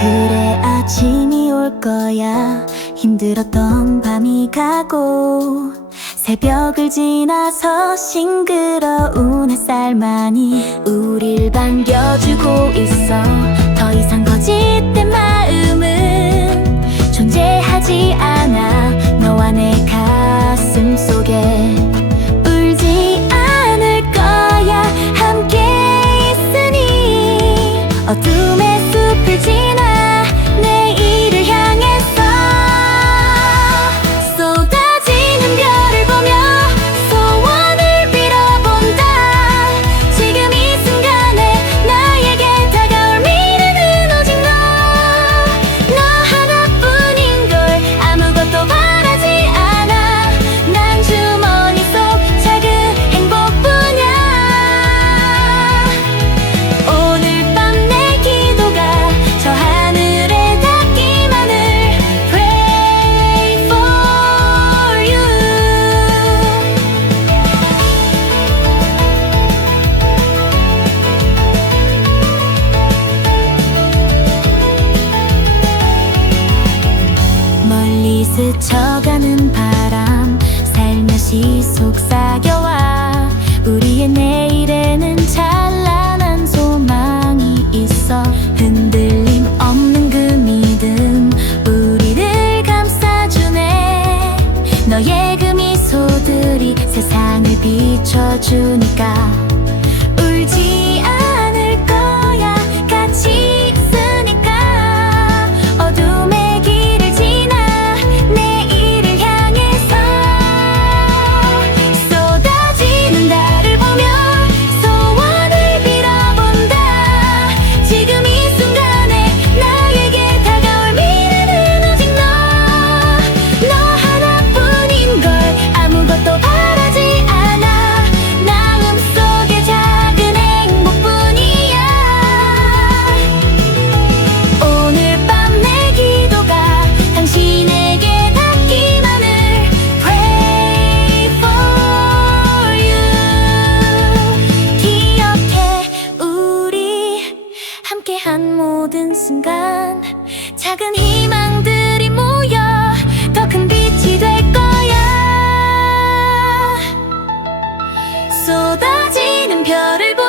그래 아침이 올 거야. 힘들었던 밤이 가고 새벽을 지나서 싱그러운 햇살만이 우릴 반겨주고 있어. 더 이상 스쳐가는 바람. 살며시 속삭여와 우리의 내일에는 찬란한 소망이 있어. 흔들림 없는 그 믿음 우리를 감싸주네. 너의 그 미소들이 세상을 비춰주니까 순간 작은 희망들이 모여 더 큰 빛이 될 거야. 쏟아지는 별을 보며